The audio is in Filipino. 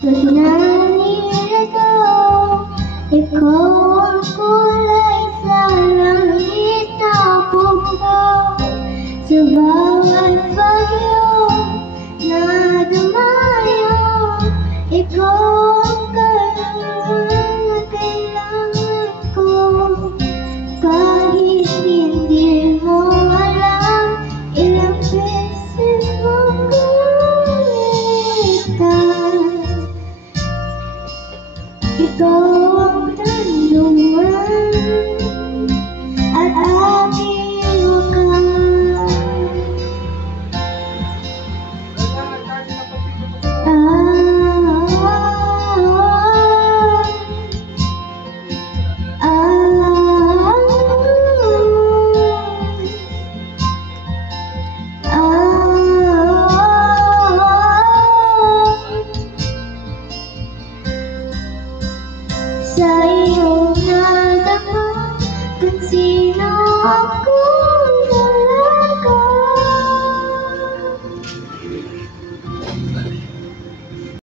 Nanirito, ikaw ang kulay sa langit na pugo. Sa bawat bagyo na dumayo, ikaw ang kaluluwa na kailangan ko. Kahit hindi mo alam, ilang beses mong gulitan. Ikaw ang tanungan at aking wakas. Sa iyo